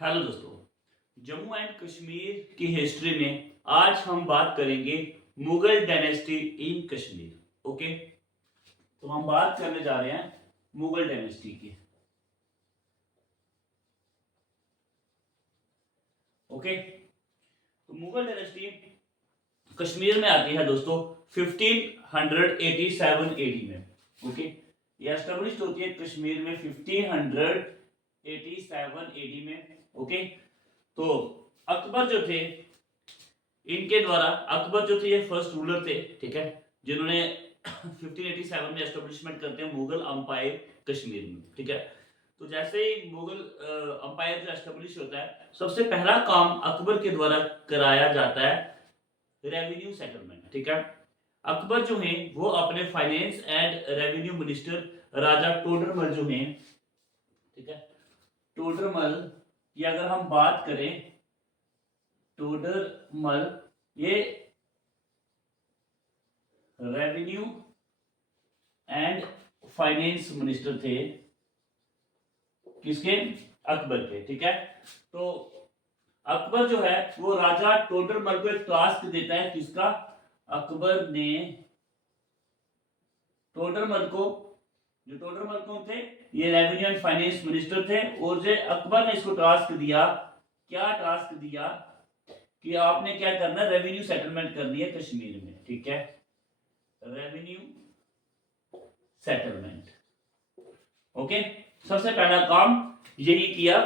Hello दोस्तों, Jammu and Kashmir की history में आज हम बात करेंगे Mughal dynasty in Kashmir. Okay, तो हम बात करने जा रहे हैं मुगल डायनेस्टी की। ओके, तो मुगल डायनेस्टी कश्मीर में आती है दोस्तों 1587 एडी में। ओके, ये एस्टेब्लिश होती है कश्मीर में 1587 एडी में। ओके, तो अकबर जो थे, इनके द्वारा अकबर जो थे ये फर्स्ट रूलर थे, ठीक है, जिन्होंने 1587 में एस्टेब्लिशमेंट करते हैं मुगल अंपायर कश्मीर में। ठीक है, तो जैसे ही मुगल अंपायर जो एस्टेब्लिश होता है, सबसे पहला काम अकबर के द्वारा कराया जाता है रेवेन्यू सेटलमेंट। ठीक है, अकबर जो हैं वो अपने फाइनेंस एंड रेवेन्यू मिनिस्टर राजा टोडरमल जो हैं, ठीक है, टोडरमल की अगर हम बात करें, टोडरमल ये रेवेन्यू एंड फाइनेंस मिनिस्टर थे, किसके? अकबर के। ठीक है, तो अकबर जो है वो राजा टोडरमल को एक टास्क देता है, किसका? अकबर ने टोडरमल को, जो टोडरमल कौन थे? ये रेवेन्यू एंड फाइनेंस मिनिस्टर थे, और जो अकबर ने इसको टास्क दिया, क्या टास्क दिया कि आपने क्या करना है, रेवेन्यू सेटलमेंट करनी है कश्मीर में। ठीक है, रेवेन्यू सेटलमेंट। ओके, सबसे पहला काम यही किया,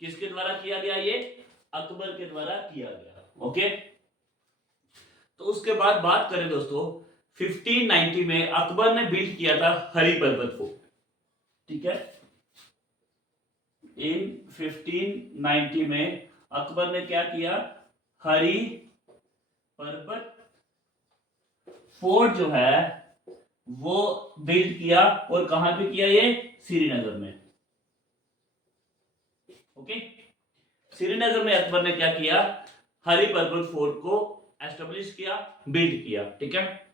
किसके द्वारा किया गया? ये अकबर के द्वारा किया गया। ओके, तो उसके बाद बात करें दोस्तों, 1590 में अकबर ने बिल्ड किया था हरी पर्वत फोर्ट। ठीक है, इन 1590 में अकबर ने क्या किया? हरी पर्वत फोर्ट जो है वो बिल्ड किया, और कहां पे किया? ये श्रीनगर में। ओके, श्रीनगर में अकबर ने क्या किया? हरी पर्वत फोर्ट को एस्टेब्लिश किया, बिल्ड किया। ठीक है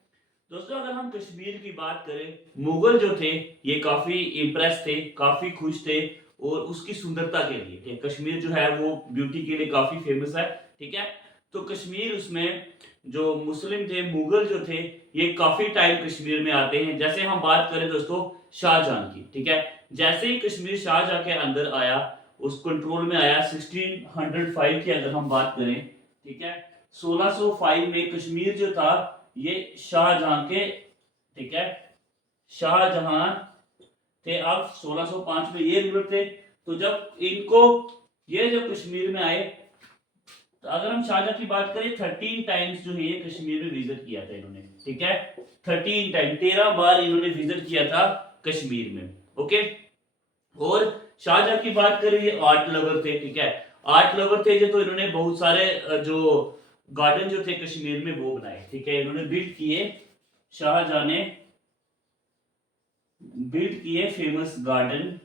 दोस्तों, अगर हम कश्मीर की बात करें, मुगल जो थे ये काफी इम्प्रेस थे, काफी खुश थे, और उसकी सुंदरता के लिए। ठीक, कश्मीर जो है वो ब्यूटी के लिए काफी फेमस है। ठीक है, तो कश्मीर, उसमें जो मुस्लिम थे, मुगल जो थे, ये काफी टाइम कश्मीर में आते हैं। जैसे हम बात करें दोस्तों शाहजहां की, ठीक है, जैसे ही कश्मीर शाहजहां के अंदर आया, उस कंट्रोल में आया 1605 की अगर हम बात करें, ठीक है, 1605 में कश्मीर जो था ये शाहजहां के, ठीक है, शाहजहां थे। अब 1605 में ये रूलर थे, तो जब इनको, ये जब कश्मीर में आए, तो अगर हम शाहजहां की बात करें, 13 टाइम्स जो है ये कश्मीर में विजिट किया था इन्होंने। ठीक है, 13 टाइम, 13 बार इन्होंने विजिट किया था कश्मीर में। ओके, और शाहजहां की बात करें, ये आर्ट लवर थे। ठीक है, आर्ट लवर थे जो, तो इन्होंने बहुत सारे जो गार्डन जो थे कश्मीर में वो बनाए। ठीक है, इन्होंने बिल्ड किए, शाहजहां ने बिल्ड किए फेमस गार्डन।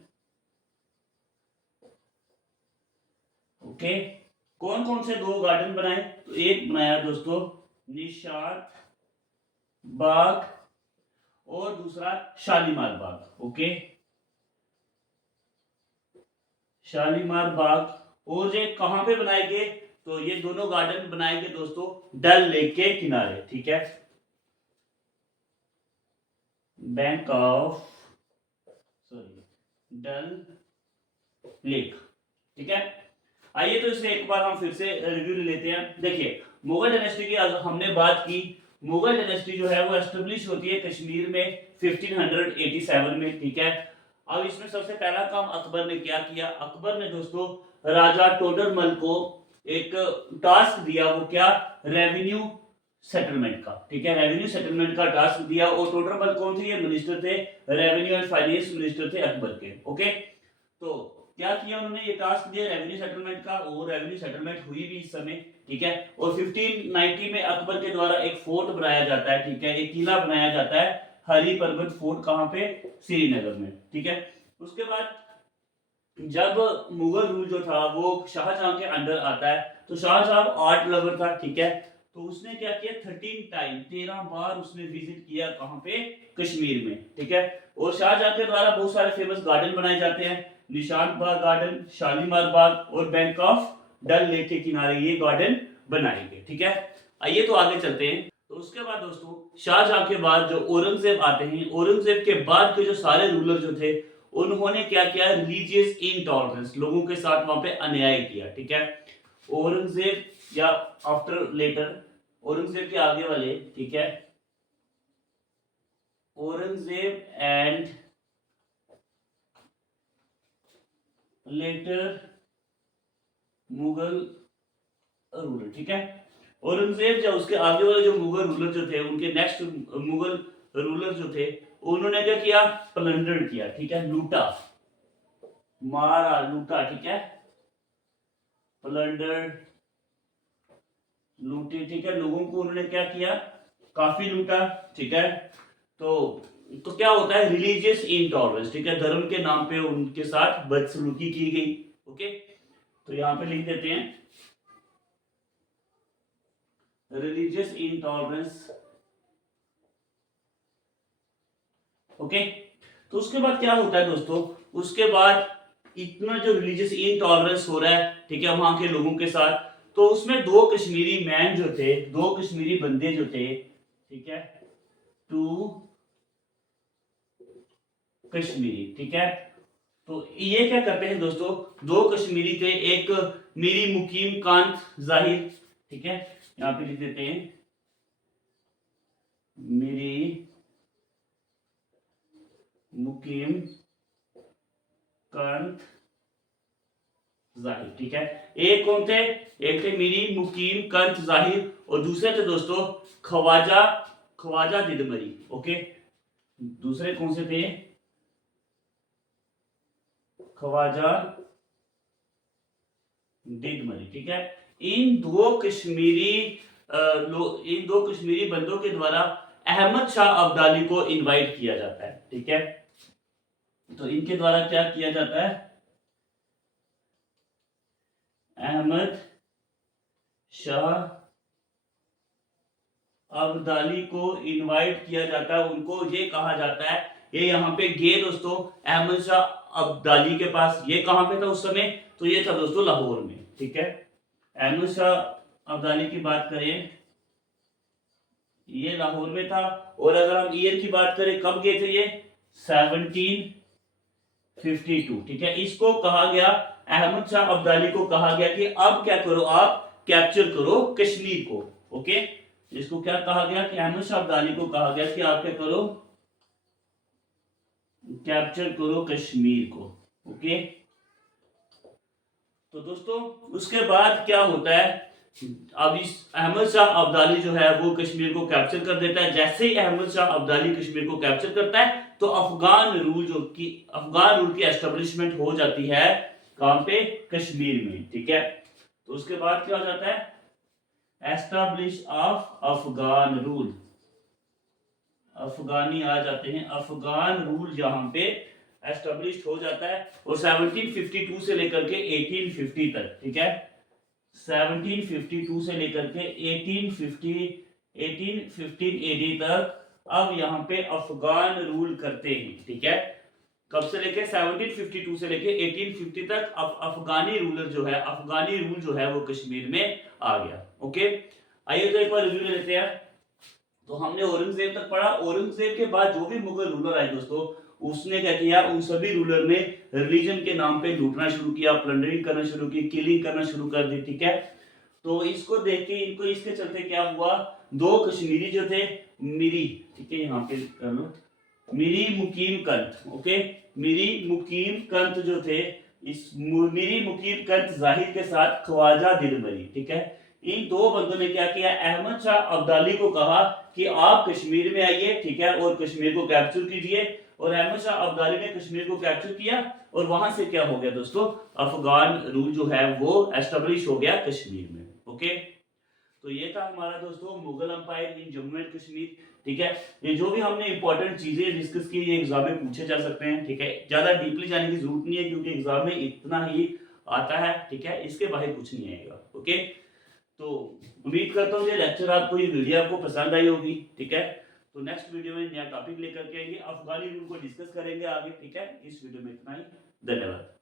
ओके, कौन कौन से दो गार्डन बनाए? तो एक बनाया दोस्तों निशात बाग, और दूसरा शालीमार बाग। ओके, शालीमार बाग। और ये कहां पे बनाए गए? तो ये दोनों गार्डन बनाए गए दोस्तों डल लेक के किनारे। ठीक है, bank of, sorry, Dal Lake. ठीक है, आइए तो इसे एक बार हम फिर से रिव्यू ले लेते हैं। देखिए, मुगल डायनेस्टी की हमने बात की। मुगल डायनेस्टी जो है वो एस्टेब्लिश होती है कश्मीर में 1587 में। ठीक है, अब इसमें सबसे पहला काम अकबर ने क्या किया? अकबर ने दोस्तों राजा टोडरमल को एक टास्क दिया, वो क्या? रेवेन्यू सेटलमेंट का। ठीक है, रेवेन्यू सेटलमेंट का टास्क दिया, और टोडरमल कौन थे? ये मिनिस्टर थे, रेवेन्यू एंड फाइनेंस मिनिस्टर थे अकबर के। ओके, तो क्या किया उन्होंने? ये टास्क दिया रेवेन्यू सेटलमेंट का, और रेवेन्यू सेटलमेंट हुई भी इस समय। ठीक है, और 1590 में अकबर के द्वारा एक फोर्ट बनाया जाता है। ठीक है, एक किला बनाया जाता है हरी पर्वत फोर्ट, कहां पे? श्रीनगर में। ठीक है, उसके बाद जब मुगल रूल जो था वो शाहजहां के अंदर आता है, तो शाहजहां आर्ट लवर था। ठीक है, तो उसने क्या किया? 13 टाइम, 13 बार उसने विजिट किया, कहां पे? कश्मीर में। ठीक है, और शाहजहां के द्वारा बहुत सारे फेमस गार्डन बनाए जाते हैं, निशान बाग गार्डन, शालीमार बाग और बैंक ऑफ डल लेक के किनारे ये गार्डन बनाएंगे। ठीक है, आइए तो आगे चलते हैं। तो उसके बाद दोस्तों शाहजहां के बाद जो औरंगजेब आते हैं, औरंगजेब के बाद के जो सारे रूलर जो थे उन्होंने क्या किया, रिलीजियस इनटॉलरेंस, लोगों के साथ वहां पे अन्याय किया। ठीक है, औरंगजेब या आफ्टर लेटर औरंगजेब के आगे वाले, ठीक है, Aurangzeb and later Mughal ruler. ठीक है, औरंगजेब या उसके आगे वाले जो मुगल रूलर जो थे, उनके नेक्स्ट मुगल रूलर जो थे, उन्होंने क्या किया, प्लंडर किया। ठीक है, लूटा, मारा, लूटा। ठीक है, प्लंडर, लूटे। ठीक है, लोगों को उन्होंने क्या किया, काफी लूटा। ठीक है, तो क्या होता है, रिलीजियस इनटॉलरेंस। ठीक है, धर्म के नाम पे उनके साथ बदसलूकी की गई। ओके, तो यहां पे लिख देते हैं रिलीजियस इनटॉलरेंस। ओके, तो उसके बाद क्या होता है दोस्तों, उसके बाद इतना जो रिलीजियस इनटॉलरेंस हो रहा है, ठीक है, वहां के लोगों के साथ, तो उसमें दो कश्मीरी मैन जो थे, दो कश्मीरी बंदे जो थे, ठीक है, टू कश्मीरी। ठीक है, तो ये क्या करते हैं दोस्तों, दो कश्मीरी थे, एक मीरी मुकीम कांत जाहिर। ठीक है, यहां पे लिख देते हैं मीरी मुकीम कांत जाहिर। ठीक है, एक कौन थे, एक थे मीरी मुकीम कांत जाहिर और दूसरे थे दोस्तों ख्वाजा ख्वाजा दिदमरी। ओके, दूसरे कौन से थे, ख्वाजा दिदमरी। ठीक है, इन दो कश्मीरी इन दो कश्मीरी बंदों के द्वारा अहमद शाह अब्दाली को इनवाइट किया जाता है। ठीक है, तो इनके द्वारा क्या किया जाता है, अहमद शाह अब्दाली को इनवाइट किया जाता है। उनको ये कहा जाता है, ये यहाँ पे गए दोस्तों अहमद शाह अब्दाली के पास। ये कहाँ पे था उस समय, तो ये था दोस्तों लाहौर में। ठीक है, अहमद शाह अब्दाली की बात करें, ये लाहौर में था। और अगर हम ईयर की बात करें, कब गए थे ये, 1752। ठीक है, इसको कहा गया, अहमद शाह अब्दाली को कहा गया कि अब क्या करो, आप कैप्चर करो कश्मीर को। ओके, इसको क्या कहा गया कि अहमद शाह अब्दाली को कहा गया कि आप क्या करो, कैप्चर करो कश्मीर को। ओके, तो दोस्तों उसके बाद क्या होता है, अब इस अहमद शाह अब्दाली जो है वो कश्मीर को कैप्चर कर देता है। जैसे ही अहमद शाह अब्दाली कश्मीर को कैप्चर करता है, तो अफगान रूल की एस्टेब्लिशमेंट हो जाती है कहां पे, कश्मीर में। ठीक है, तो उसके बाद क्या हो जाता है, एस्टेब्लिश ऑफ अफगान रूल, अफगानी आ जाते हैं, अफगान रूल यहां पे एस्टेब्लिश हो जाता है। और 1752 से लेकर के 1850 तक, ठीक है, 1752 से लेकर के 1815 एडी तक अब यहाँ पे अफगान रूल करते हैं। ठीक है, कब से लेके 1752 से लेके 1850 तक अफगानी रूलर जो है, अफगानी रूल जो है वो कश्मीर में आ गया। ओके, आइए तो एक बार रिव्यू ले लेते हैं। तो हमने औरंगजेब तक पढ़ा। औरंगजेब के बाद जो भी मुगल रूलर आए दोस्तों, उसने क्या किया, उन सभी रूलर ने रिलीजन के नाम पे लूटना शुरू किया, प्लंडरिंग करना शुरू की, किलिंग करना शुरू कर दी। ठीक है, तो इसको देख के इनको, इसके चलते क्या हुआ, दो कश्मीरी जो थे मीरी, ठीक है, यहाँ पे कर लो, मीरी मुकीम कंत। ओके, मीरी मुकीम कंत जो थे, इस मीरी मुकीम कंत जाहिर के साथ ख्वाजा दिलबरी। ठीक है, इन दो बंदों ने क्या किया, अहमद शाह अब्दाली को कहा कि आप कश्मीर में आइए, ठीक है, और कश्मीर को कैप्चर कीजिए। और अहमद शाह अब्दाली ने कश्मीर को कैप्चर किया और वहां से क्या हो गया दोस्तों, अफगान रूल जो है वो एस्टेब्लिश हो गया कश्मीर में। ओके, तो ये था हमारा दोस्तों Mughal umpire in Jammu and Kashmir. ठीक है, ये जो भी हमने इंपॉर्टेंट चीजें डिस्कस की, ये एग्जाम में पूछे जा सकते हैं। ठीक है, ज्यादा डीपली जाने की जरूरत नहीं है क्योंकि एग्जाम में इतना ही आता है। ठीक है, इसके बाहर कुछ नहीं आएगा। ओके, तो उम्मीद करता हूँ ये लेक्चर आपको, ये वीडियो आपको पसंद आई होगी। ठीक है, तो नेक्स्ट वीडियो में नया टॉपिक लेकर के आएंगे, अफगानी रूल को डिस्कस करेंगे आगे। ठीक है, इस वीडियो में इतना ही, धन्यवाद।